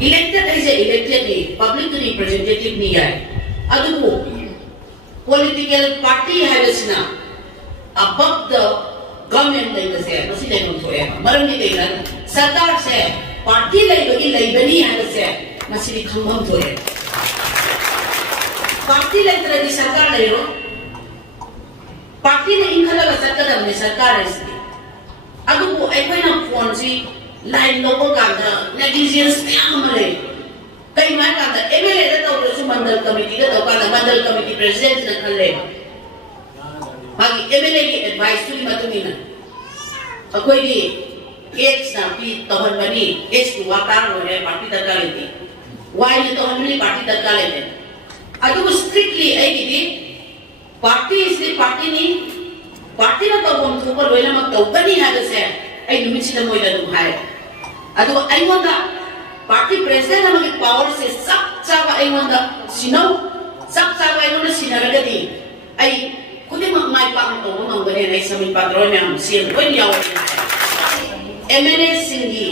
elected is elected ni public representative ni hai adu political party has na above the government like say masi dai non thoya maram ni dai sarkar se party lai bani has say masi khangam thoya party lai tra di sarkar lai ro party ne inkhala ba sarkar ne sarkar is adu ai koi na phone si line logo kanda negligence myam mare kai ma kanda MLA da taw su mandal committee da taw kanda mandal committee president na khalle magi MLA ki advice tu matumina akoi di case na pi tawhan bani case ku watar ho re party da kale di why ne tawhan bani party da kale de adu strictly ai di party is the party ni party na taw bom thu ko loina mak taw bani ha da se ai numit sina moi da du hai adu ai wanda party president amagi power se sak chawa ai wanda sinau sak chawa ai wanda sinaraga di ai kudi mak mai pa to ngam bane nai samin patron yang sin koi yaw MLA singi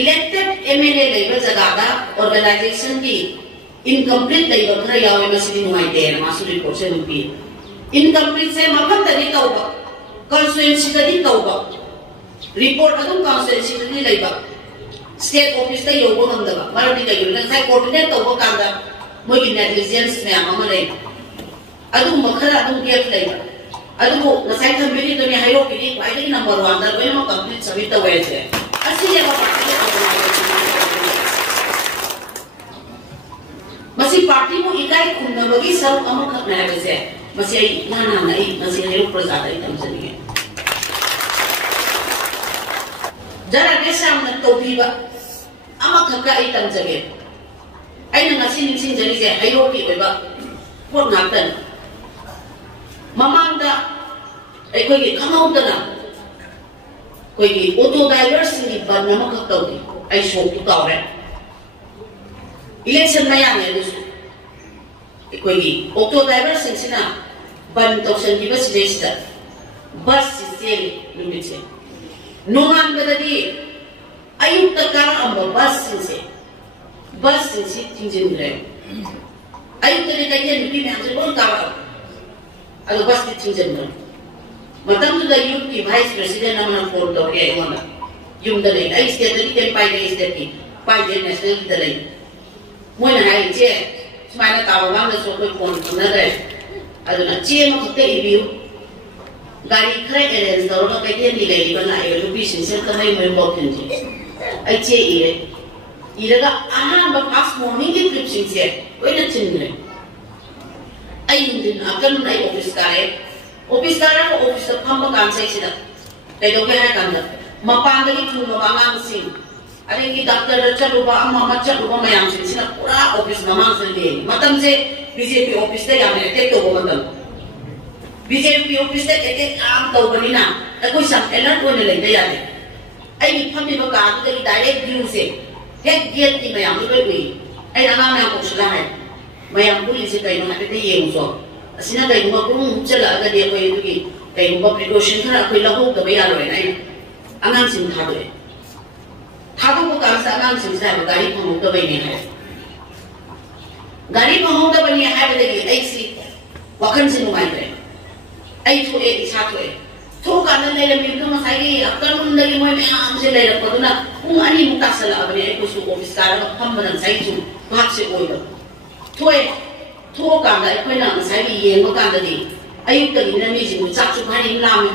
elected MLA level jaga da organization ki incomplete level khara yaw masidi nuai de masu report se nupi incomplete se makam tadi tauba constituency tadi tauba report adum constituency tadi laiba state office ta yobo ngamdaba maradi ta yuna sai coordinate tauba kanda moi negligence me amama lei adum makhara adum gap laiba adu nasai thambi to ni hayo ki pai ni number 1 da weno complete submit ta way se asi le ba masi party mo ikai khunna bagi sab amak na ha se masi ai na nai masi hayo prajata ai tamsani jara kesam na tobiba ama khaka ai tamjage ai na ngasi ning jari je hayo ki oiba pot ngatan mamang da ai koi ki khamau da na koi ki auto drivers ni ban na ma khak tawdi ai shop tu tawre election na yang ne du koi ki auto drivers sina ban tawsan ki bas lista bus se limit se nungan badadi ayuk takara amba bus se tinjin re ayuk tadi kajian nupi me amse bon kawa adu bus tinjin re matam tu da yuk ki vice president namana phone do ke ngona yum da nei ai state tadi tem pai nei state ki pai de national ki da nei moi na hai che smile tawa wang da so ko phone na re adu na che no te review gari khare arrange daro ka kai ni le ba na yo lupi sin sen ka mai mai mo kin ji ai che ire ga aha ba pass morning ki trip sin se oi na chin ne ai din akan nai office ka ra ko office ta pham ba kam sai sida kai do ke ha kam da ma pa da ki thu ma ba ngam sin are ki doctor da chalu ba amma ma chalu ba mayam sin sina pura office ma mang sin de matam se BJP office ta ya me tek to ba matam BJP office ta ete am to bani na koi sam alert ko ne le ya de ai ni phami ba ka de direct view se hek get ti mayam ko wi ai na na ko sala hai mayam puli se kai no te yeng so asina kai ma ko chala ga de ko yu ki kai ma precaution thara ko la ho ga ba ya lo nai angan sin tha do ko ka sa angan sin sa ga ri ko ga ba ni hai gari ko ho ga ba ni hai ba de ai si wakan sin mai de ai thu e isa thu ka na nei le min ko ma sai ri akar mun da li moi me am se le ra ko na ung ani mu ta sala abne ai ko su office ka ra pham ban sai chu bhak se oi ba thu ka da ai khoi na sai ri yen ko ka da di ai ta ni na mi ji mu chak chu ba ni lam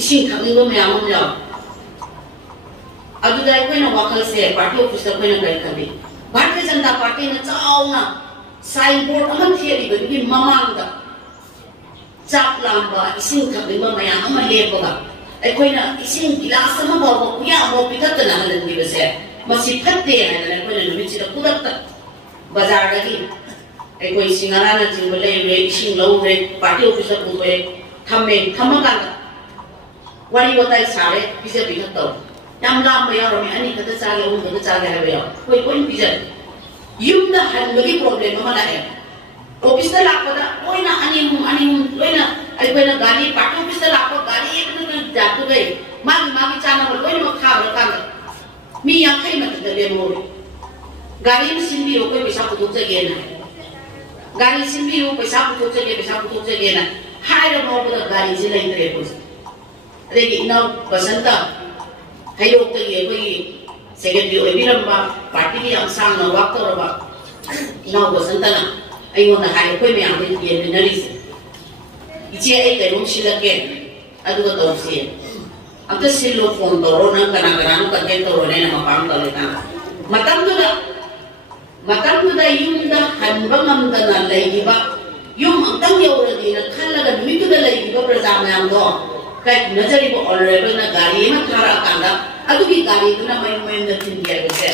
isin thak ni lo me am ya adu da ai khoi na wakal se party office ka khoi na kai ka bi Bharatiya Janata Party na chau na signboard aman thiari ba ni mamang da chak lamba ising thakli ma maya ama lepaga ai na ising glass ama ba ko ya mo pikat na halan di ba se masi phatte na na ko na mi chi da kudak ta bazar da gi ai koi singara na jing ba le ising lo re party officer ko be thamme thamaga wari watai sare bise pikat to yam lam ba ya ro mi ani ka ta cha le un ka cha ga ba ya koi bise yum na han ba gi problem ma la hai office ta lakpa da oi na ani oi na ai koi na gari party office ta lakpa gari ek na jatu gai ma chana oi ma kha ra kan मी यांखै मत लेमो गाड़ी में सिंबी हो कोई पैसा पुतुक जगे ना गाड़ी सिंबी हो पैसा पुतुक जगे ना हाय रे मो बद गाड़ी से नहीं करे कुछ अरे इना बसंत है लोग तो ये कोई सेक्रेटरी ओए भी रंबा पार्टी की अंसांग ना वक्त रंबा इना बसंत ना आई वो ना हाय कोई में आगे ये नरी से इचे एक करूँ शिलके अदुग तो से अब तो सिलो फोन तो रो ना कना नु करके तो रो ने मपाम तो लेता मतम दा युमदा हनबा नमदना लेगिबा युम अंतम यौरदीना खल्लगा नुमितुदा लेगिबा प्रजा मयाम दो kai nazari bo honorable na gari ma thara kanda adugi gari duna mai mai na tindiya gese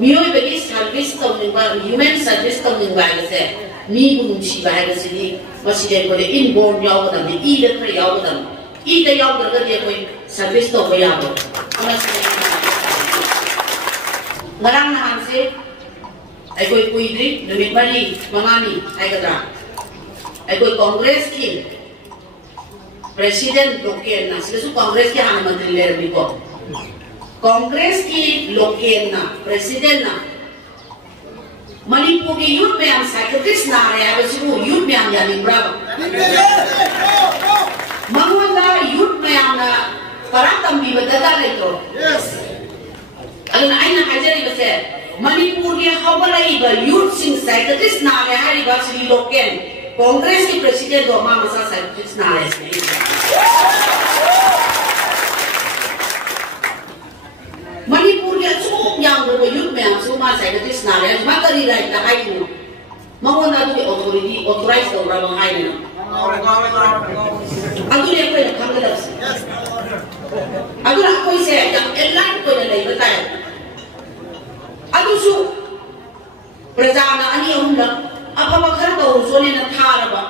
miyoi bagi service tawning ba human service tawning ba gese mi bu nungsi ba gese ni maside ko de inborn yaw da ni I da thra yaw da I da yaw da de koi service to ba yaw ngarang na han se ai koi kuidri numit bali mangani ai gadra ai koi congress ki president loken na sisu congress ki han mantri le bi ko congress ki loken na president na manipur ki youth mein psychiatrist na re ai sisu youth mein ya ni bra mangwala youth mein na paratam bi badada le to yes alna aina hajari base manipur ki hawalai ba youth sing psychiatrist na re hari ba sri loken congress ki president do ma masa psychiatrist na re manipur ki chuk yang do youth me su ma psychiatrist na re ma kari rai ta hai nu mawona du authority authorized do ra ba hai nu adu le ko kham da adu la ko se yang elan ko le lai ba tai adu su praja na ani hum la apa khar ko so ne na thara ba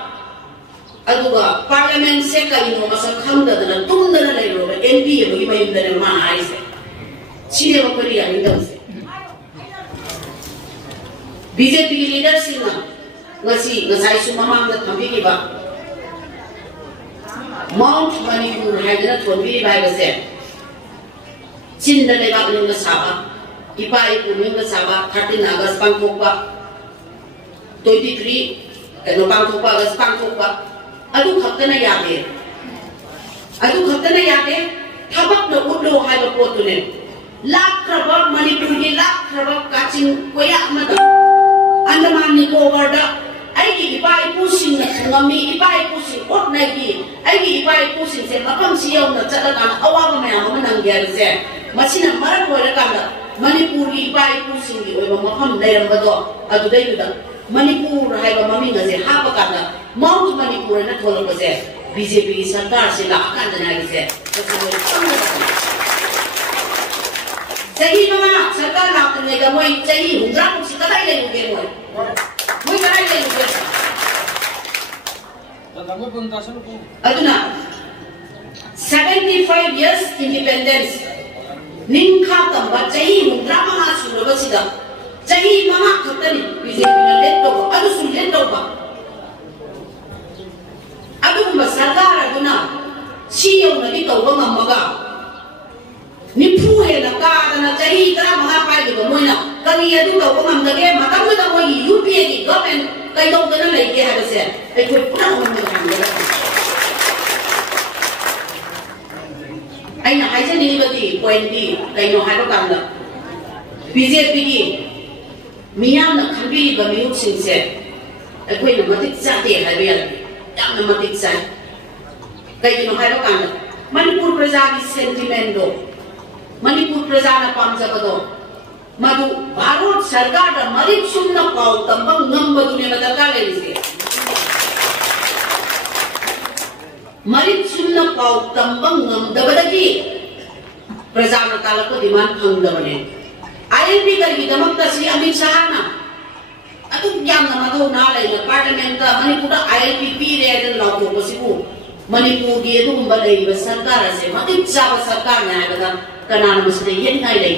adu ga parliament se kai no ma sa kham da na tum da na lai ro MP ba gi mai da na ma ai se chine ba ko ri ani da se BJP leadership na ngasi ngasai su mamang da thambi ki ba Mount Manipur Haidana Thonbi by the Zed. Chin the Lega in the Saba, Ipa in the Saba, 13 August Bangkokpa, 23, and Bangkokpa was Bangkokpa. I do Kaptana Yade. I do Kaptana Yade, Tabak the Woodlow have a portrait. Lak Krabak Manipur, Lak Krabak catching Koyak Mother. Andaman Nicobarda. I buy pushing ngami ipai pushing ot nagi ai ipai pushing se mapam siyo na chata kan awa ma ya ma nang gyal se machina marak wa ra kan manipur ipai pushing gi oi mapam leiram ba do adu dai da manipur hai ba mami nga se ha pa kan mount manipur na tholo ba se BJP sarkar se la kan na gi se sahi ma sarkar na kan ga moi sahi hundra ku si ta dai le ge moi Aduna 75 years independence Ninka tamba chahi hundra manga suraba sida chahi manga khatani BJP na letto adu sul letto ba adu ba sarkar aduna siyo na di tawba ngamaga nipu he na ka na chahi tara manga pai de moina kali adu tawba ngamdage matam da moi UPA ki government kai dong na lai ke ha se ai ko pura hon na ai na ai ni ba di point di kai no ha ba kam la BJP ki miyam na khambi ba mi uk sing se ai ko na matik sa te ha ba ya na matik sa kai no ha ba kam la manipur praja ki sentiment do manipur praja na pam sa ba do madu Bharat sarkar da marit sumna pau tambang ngam badune madaka le se marit sumna pau tambang ngam dabadaki prajana kala ko demand ang dabane ILP kari damak ta si Amit Shah na atu jam na madho na lai na parliament ta manipur da ILP pi re den law ko sibu manipur gi dum balai ba sarkar se matit sa sarkar na ga kana musde yen nai lai